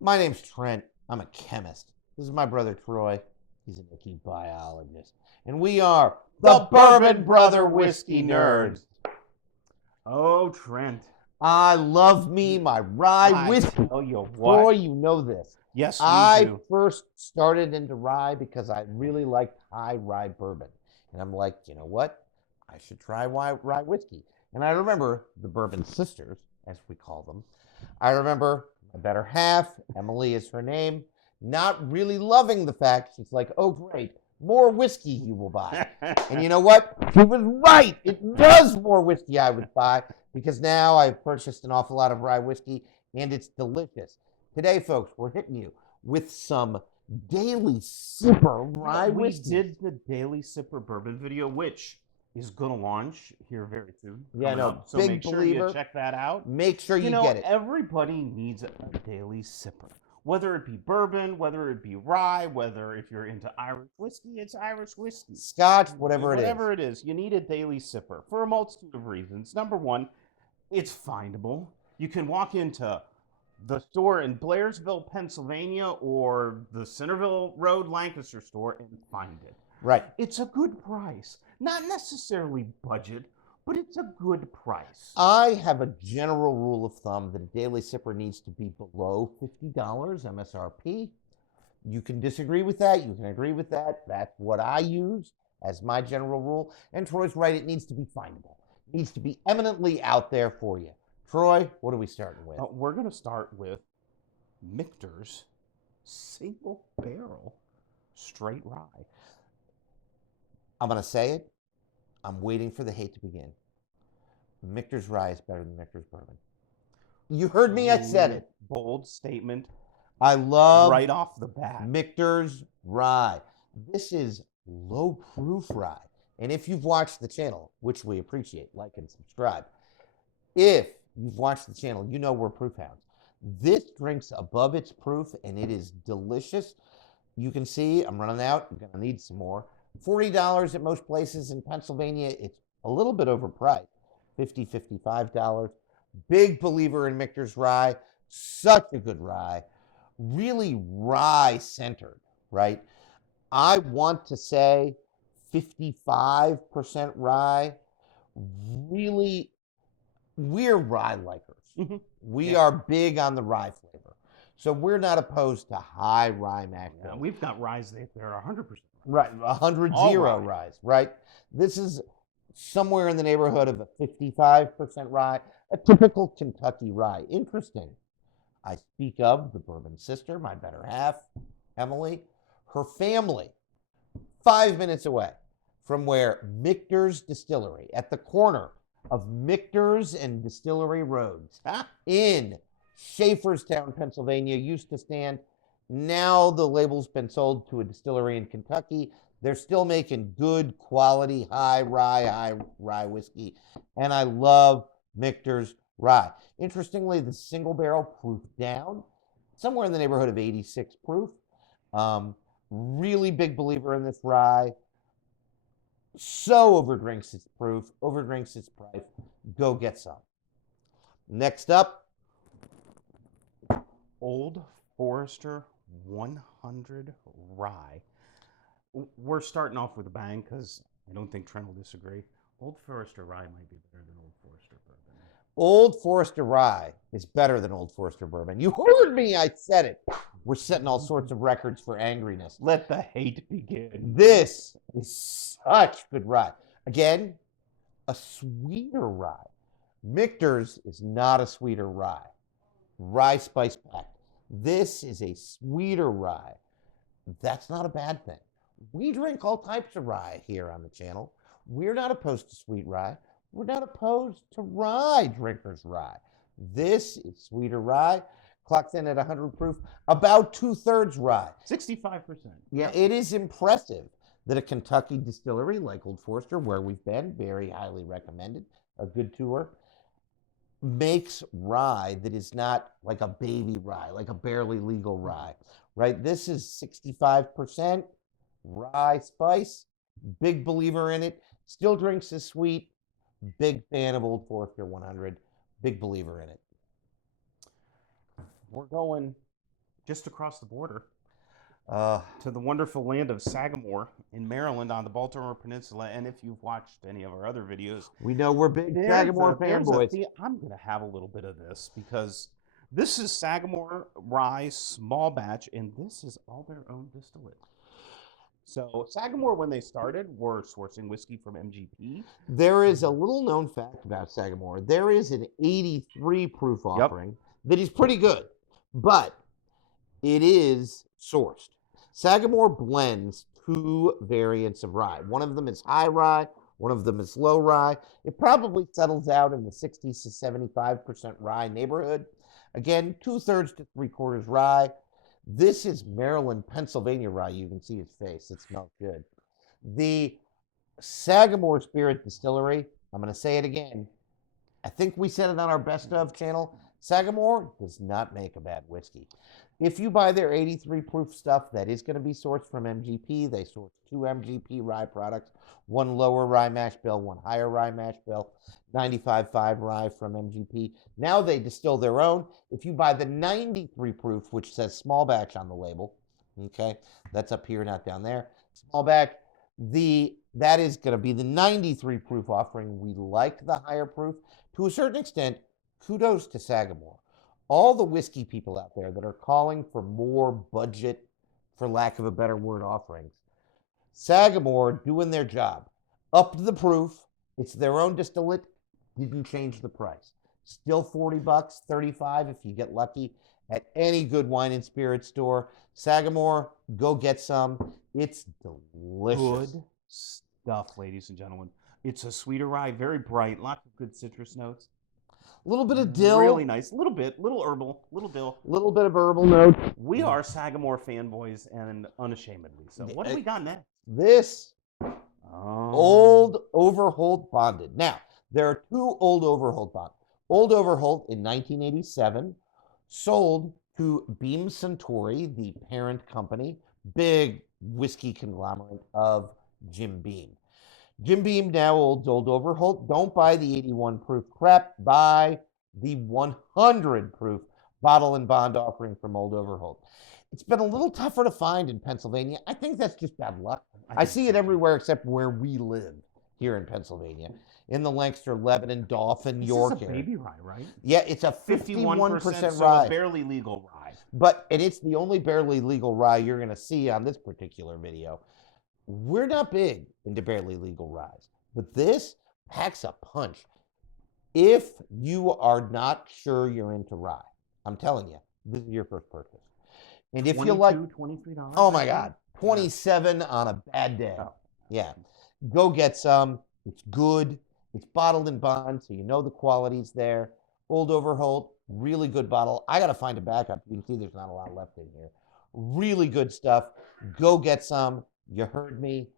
My name's Trent. I'm a chemist. This is my brother Troy. He's an icky biologist. And we are the Bourbon Brother Whiskey Nerds. Oh, Trent. I love me my rye I whiskey. tell you Troy, what. you know this. Yes, we I do. first started into rye because I really liked high rye bourbon. And I'm like, you know what? I should try rye whiskey. And I remember the Bourbon Sisters, as we call them. I remember my better half, Emily is her name, not really loving the fact she's like, oh, great, more whiskey you will buy. And you know what? She was right. It was more whiskey I would buy because now I've purchased an awful lot of rye whiskey and it's delicious. Today, folks, we're hitting you with some Daily Sipper rye we whiskey. did the Daily Sipper Bourbon video, which is going to launch here very soon. Yeah, coming no, up. So big make sure believer. you check that out. Make sure you get it. Everybody needs a Daily Sipper. Whether it be bourbon, whether it be rye, whether if you're into Irish whiskey, it's Irish whiskey. Scotch, whatever it is. Whatever it is, you need a Daily Sipper for a multitude of reasons. Number one, it's findable. You can walk into the store in Blairsville, Pennsylvania, or the Centerville Road, Lancaster store and find it. Right. It's a good price. Not necessarily budget, but it's a good price. I have a general rule of thumb that a Daily Sipper needs to be below $50 MSRP. You can disagree with that. You can agree with that. That's what I use as my general rule. And Troy's right. It needs to be findable. It needs to be eminently out there for you. Troy, what are we starting with? We're going to start with Michter's Single Barrel Straight Rye. I'm going to say it. I'm waiting for the hate to begin. Michter's Rye is better than Michter's Bourbon. You heard me. I said it. Bold statement. I love right off the bat. Michter's Rye. This is low proof rye. And if you've watched the channel, which we appreciate, like and subscribe. If you've watched the channel, you know we're proof hounds. This drinks above its proof and it is delicious. You can see I'm running out. I'm going to need some more. $40 at most places in Pennsylvania. It's a little bit overpriced. $50, $55. Big believer in Michter's Rye. Such a good rye. Really rye centered, right? I want to say 55% rye. Really, we're rye likers. We are big on the rye flavor. So we're not opposed to high rye mash bill. Yeah, we've got ryes that are 100%. Right, 100 zero ryes, right? This is somewhere in the neighborhood of a 55% rye, a typical Kentucky rye. Interesting. I speak of the Bourbon Sister, my better half, Emily, her family, 5 minutes away from where Michter's Distillery, at the corner of Michter's and Distillery Roads in Schaeferstown, Pennsylvania, used to stand. Now the label's been sold to a distillery in Kentucky. They're still making good quality high rye whiskey. And I love Michter's Rye. Interestingly, the single barrel proof down, somewhere in the neighborhood of 86 proof. Really big believer in this rye. So overdrinks its proof, overdrinks its price. Go get some. Next up, Old Forester 100 Rye. We're starting off with a bang because I don't think Trent will disagree. Old Forester Rye might be better than Old Forester Bourbon. Old Forester Rye is better than Old Forester Bourbon. You heard me, I said it. We're setting all sorts of records for angriness. Let the hate begin. This is such good rye. Again, a sweeter rye. Michter's is not a sweeter rye. Rye spice packed. This is a sweeter rye. That's not a bad thing. We drink all types of rye here on the channel. We're not opposed to sweet rye. We're not opposed to rye drinkers' rye. This is sweeter rye. Clocks in at 100 proof, about 2/3 rye. 65%. Yeah, it is impressive that a Kentucky distillery like Old Forester, where we've been, very highly recommended, a good tour, makes rye that is not like a baby rye, like a barely legal rye, right? This is 65% rye spice. Big believer in it. Still drinks is sweet. Big fan of Old Forester 100. Big believer in it. We're going just across the border Uh, to the wonderful land of Sagamore in Maryland on the Baltimore Peninsula. And if you've watched any of our other videos, we know we're big Sagamore fanboys. I'm going to have a little bit of this because this is Sagamore Rye small batch, and this is all their own distillate. So Sagamore, when they started, were sourcing whiskey from MGP. There is a little known fact about Sagamore. There is an 83 proof offering that is pretty good, but it is sourced. Sagamore blends two variants of rye. One of them is high rye, one of them is low rye. It probably settles out in the 60s to 75% rye neighborhood. Again, 2/3 to 3/4 rye. This is Maryland, Pennsylvania rye. You can see his face. It smells good. The Sagamore Spirit Distillery, I'm going to say it again. I think we said it on our Best Of channel. Sagamore does not make a bad whiskey. If you buy their 83 proof stuff, that is going to be sourced from MGP. They source 2 MGP rye products, one lower rye mash bill, one higher rye mash bill, 95.5 rye from MGP. Now they distill their own. If you buy the 93 proof, which says small batch on the label, okay, that's up here, not down there, small batch, that is going to be the 93 proof offering. We like the higher proof. To a certain extent, kudos to Sagamore. All the whiskey people out there that are calling for more budget, for lack of a better word, offerings. Sagamore doing their job. Upped the proof. It's their own distillate. Didn't change the price. Still $40, $35 if you get lucky at any good wine and spirit store. Sagamore, go get some. It's delicious. Good stuff, ladies and gentlemen. It's a sweeter rye, very bright, lots of good citrus notes. A little bit of dill. Really nice. Little herbal, little dill. A little bit of herbal notes. We are Sagamore fanboys and unashamedly. So what do we got next? This Old Overholt Bonded. Now, there are 2 Old Overholt Bonded. Old Overholt in 1987 sold to Beam Suntory, the parent company, big whiskey conglomerate of Jim Beam. Jim Beam now owns Old Overholt. Don't buy the 81 proof crap. Buy the 100 proof bottle and bond offering from Old Overholt. It's been a little tougher to find in Pennsylvania. I think that's just bad luck. I see it everywhere except where we live here in Pennsylvania. In the Lancaster, Lebanon, Dauphin, York area. This is a baby rye, right? Yeah, it's a 51% so rye. A barely legal rye. And it's the only barely legal rye you're going to see on this particular video. We're not big into barely legal ryes, but this packs a punch. If you are not sure you're into rye, I'm telling you, this is your first purchase. And if you like $23, oh my God, 27 on a bad day. Oh. Yeah. Go get some. It's good. It's bottled in bond, so you know the quality's there. Old Overholt, really good bottle. I got to find a backup. You can see there's not a lot left in here. Really good stuff. Go get some. You heard me.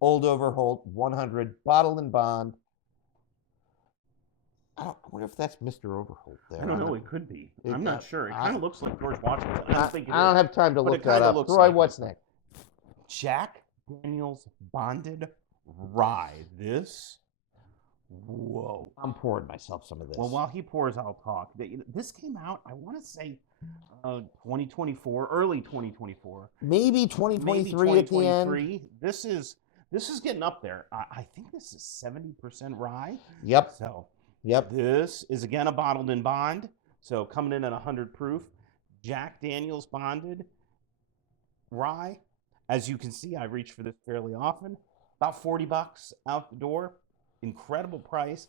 Old Overholt, 100, bottled in bond. I wonder if that's Mr. Overholt there. I don't know. It could be. I'm not sure. It kind of looks like George Washington. I don't have time to look that up. Troy, what's next? Jack Daniel's Bonded Rye. This. Whoa. I'm pouring myself some of this. Well, while he pours, I'll talk. This came out, I want to say, 2024, early 2024. Maybe 2023 at the end. This is getting up there. I think this is 70% rye. Yep. So, yep. This is, again, a bottled in bond. So, coming in at 100 proof. Jack Daniel's Bonded Rye. As you can see, I reach for this fairly often. About $40 out the door. Incredible price.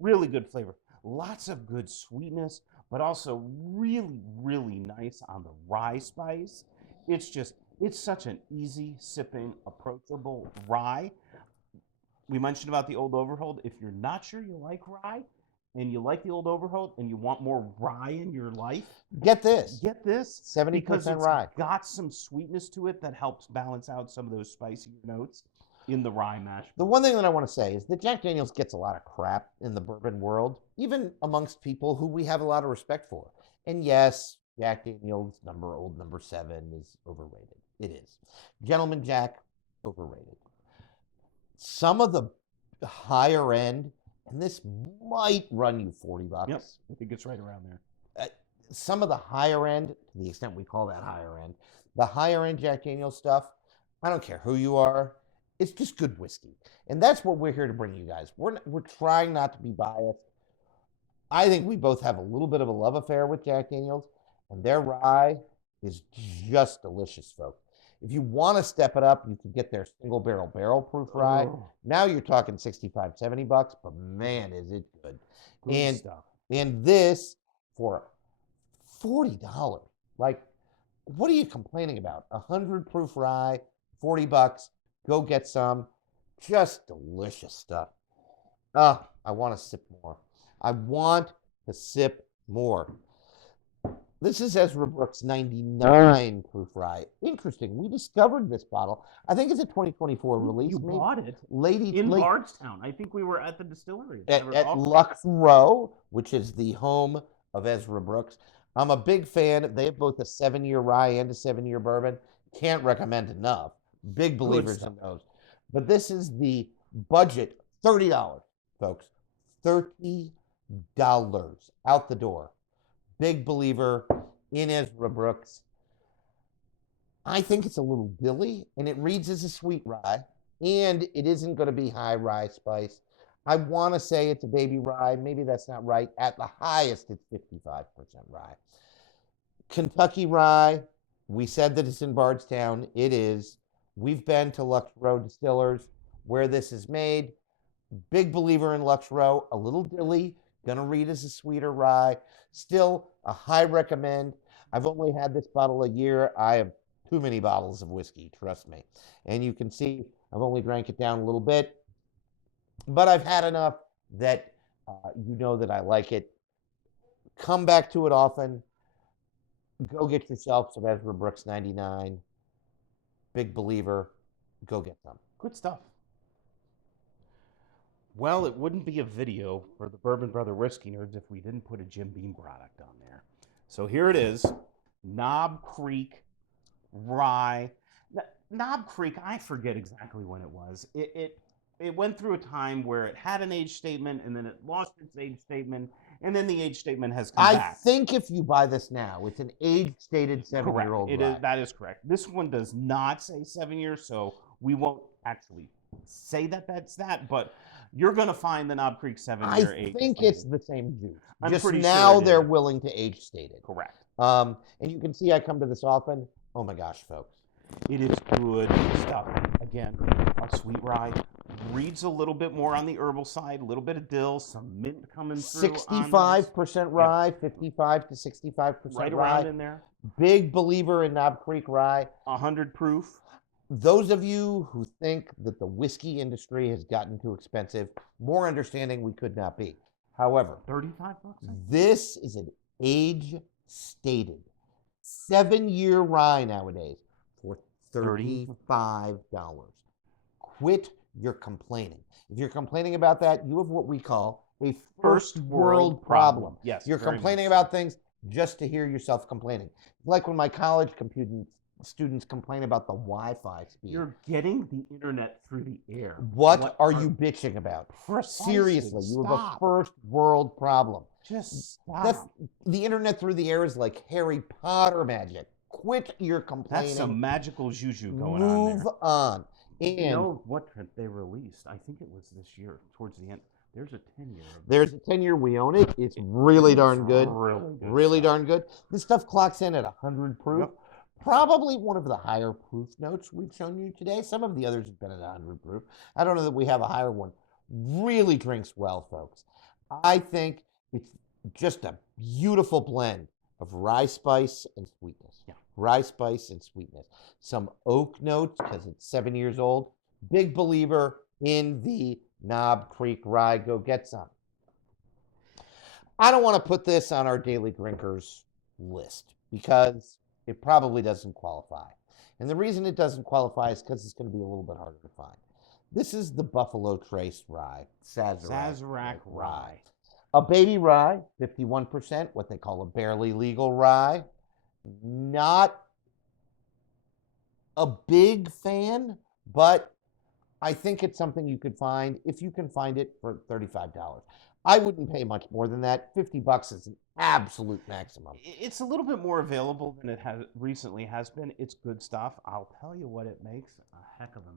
Really good flavor. Lots of good sweetness, but also really, really nice on the rye spice. It's such an easy sipping, approachable rye. We mentioned about the Old Overholt. If you're not sure you like rye and you like the Old Overholt and you want more rye in your life, get this. Get this. 70% rye. It's got some sweetness to it that helps balance out some of those spicier notes in the rye mash. The one thing that I want to say is that Jack Daniel's gets a lot of crap in the bourbon world, even amongst people who we have a lot of respect for. And yes, Jack Daniel's old number 7 is overrated. It is. Gentleman Jack, overrated. Some of the higher end, and this might run you $40. Yep, I think it's right around there. some of the higher end, to the extent we call that higher end, the higher end Jack Daniel's stuff, I don't care who you are, it's just good whiskey. And that's what we're here to bring you guys. We're trying not to be biased. I think we both have a little bit of a love affair with Jack Daniels, and their rye is just delicious, folks. If you want to step it up, you can get their single barrel proof rye. Oh. Now you're talking 65, $70, but man, is it good. Good stuff. And this for $40. Like, what are you complaining about? 100 proof rye, $40. Go get some. Just delicious stuff. I want to sip more. I want to sip more. This is Ezra Brooks 99 proof rye. Interesting. We discovered this bottle. I think it's a 2024 release. You bought it in Bardstown. I think we were at the distillery. At Lux Row, which is the home of Ezra Brooks. I'm a big fan. They have both a 7-year rye and a 7-year bourbon. Can't recommend enough. Big believers in those. But this is the budget, $30, folks. $30 out the door. Big believer in Ezra Brooks. I think it's a little dilly, and it reads as a sweet rye, and it isn't going to be high rye spice. I want to say it's a baby rye. Maybe that's not right. At the highest, it's 55% rye. Kentucky rye, we said that it's in Bardstown. It is. We've been to Lux Row Distillers where this is made. Big believer in Lux Row. A little dilly. Gonna read as a sweeter rye. Still a high recommend. I've only had this bottle a year. I have too many bottles of whiskey, trust me. And you can see I've only drank it down a little bit. But I've had enough that you know that I like it. Come back to it often. Go get yourself some Ezra Brooks 99. Big believer. Go get some. Good stuff. Well, it wouldn't be a video for the Bourbon Brother Whiskey Nerds if we didn't put a Jim Beam product on there. So here it is. Knob Creek Rye. Knob Creek, I forget exactly when it was. It went through a time where it had an age statement, and then it lost its age statement, and then the age statement has come back. I think if you buy this now, it's an age-stated 7-year-old rye. That is correct. This one does not say 7 years, so we won't actually say that that's that, but you're going to find the Knob Creek 7-year age. I think it's the same juice. I'm Just pretty now sure they're willing to age state it. Correct. And you can see I come to this often. Oh my gosh, folks. It is good stuff. Again, a sweet rye. Reads a little bit more on the herbal side, a little bit of dill, some mint coming through. 65% rye, 55 to 65% right rye. around in there. Big believer in Knob Creek rye. 100 proof. Those of you who think that the whiskey industry has gotten too expensive, more understanding we could not be. However, $35. This is an age-stated 7-year rye nowadays for $35. Quit your complaining. If you're complaining about that, you have what we call a first world problem. Yes. You're complaining about things just to hear yourself complaining. Like when my college students complain about the Wi-Fi speed. You're getting the internet through the air. What are you bitching about? Precisely. Seriously, you have a Stop. first world problem. Just stop. The internet through the air is like Harry Potter magic. Quit your complaining. That's some magical juju going on there. Move on. And you know what they released? I think it was this year, towards the end. There's a 10-year. There's a 10-year. We own it. It's really darn good. Really darn good. This stuff clocks in at 100 proof. Yep. Probably one of the higher proof notes we've shown you today. Some of the others have been at 100 proof. I don't know that we have a higher one. Really drinks well, folks. I think it's just a beautiful blend of rye spice and sweetness. Yeah. Rye spice and sweetness. Some oak notes because it's 7 years old. Big believer in the Knob Creek rye. Go get some. I don't want to put this on our daily drinkers list because it probably doesn't qualify. And the reason it doesn't qualify is because it's going to be a little bit harder to find. This is the Buffalo Trace rye. Sazerac rye. A baby rye, 51%, what they call a barely legal rye. Not a big fan, but I think it's something you could find if you can find it for $35. I wouldn't pay much more than that. $50 is an absolute maximum. It's a little bit more available than it has recently has been. It's good stuff. I'll tell you what it makes a heck of a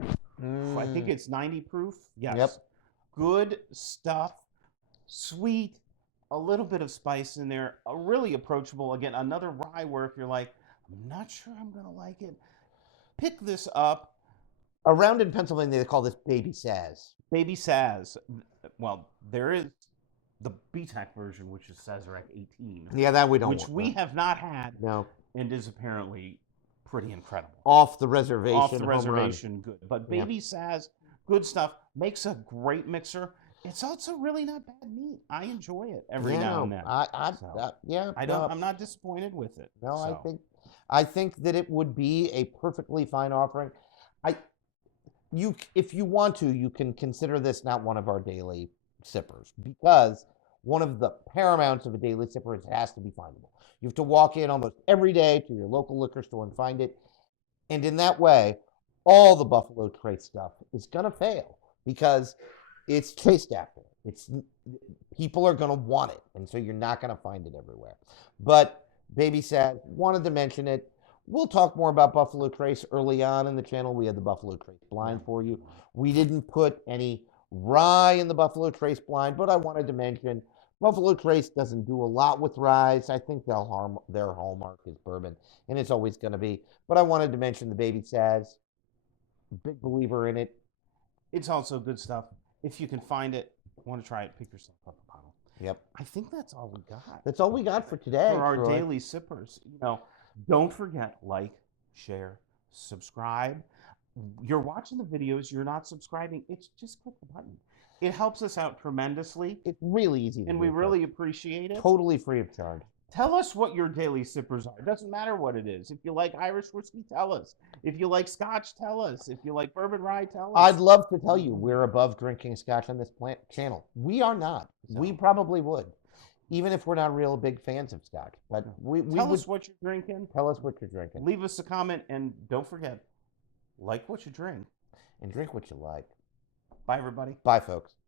Manhattan. I think it's 90 proof. Yes. Yep. Good stuff. Sweet. A little bit of spice in there. Really approachable. Again, another rye where if you're like, I'm not sure I'm going to like it, pick this up. Around in Pennsylvania, they call this Baby Saz. Baby Saz. Well, there is the BTEC version, which is Sazerac 18. Yeah, that we don't Which want. we have not had. No. And is apparently pretty incredible. Off the reservation. Off the reservation, good. But Baby Saz, good stuff. Makes a great mixer. It's also really not bad meat. I enjoy it every now and then. I'm not disappointed with it. No, so. I think that it would be a perfectly fine offering. If you want to, you can consider this not one of our daily sippers, because one of the paramounts of a daily sipper is it has to be findable. You have to walk in almost every day to your local liquor store and find it. And in that way, all the Buffalo Trace stuff is going to fail because it's chased after. People are going to want it, and so you're not going to find it everywhere. But Baby Saz, wanted to mention it. We'll talk more about Buffalo Trace early on in the channel. We had the Buffalo Trace blind for you. We didn't put any rye in the Buffalo Trace blind, but I wanted to mention Buffalo Trace doesn't do a lot with ryes. I think their hallmark is bourbon, and it's always going to be. But I wanted to mention the Baby Saz. Big believer in it. It's also good stuff. If you can find it, want to try it, pick yourself up a bottle. Yep. I think that's all we got. That's all we got for today. For our daily sippers. Don't forget, like, share, subscribe. You're watching the videos, you're not subscribing. It's just click the button. It helps us out tremendously. It's really easy to do. And we really appreciate it. Totally free of charge. Tell us what your daily sippers are. It doesn't matter what it is. If you like Irish whiskey, tell us. If you like Scotch, tell us. If you like bourbon rye, tell us. I'd love to tell you we're above drinking Scotch on this channel. We are not. No. We probably would, even if we're not real big fans of Scotch. But we tell us what you're drinking. Tell us what you're drinking. Leave us a comment, and don't forget, like what you drink. And drink what you like. Bye, everybody. Bye, folks.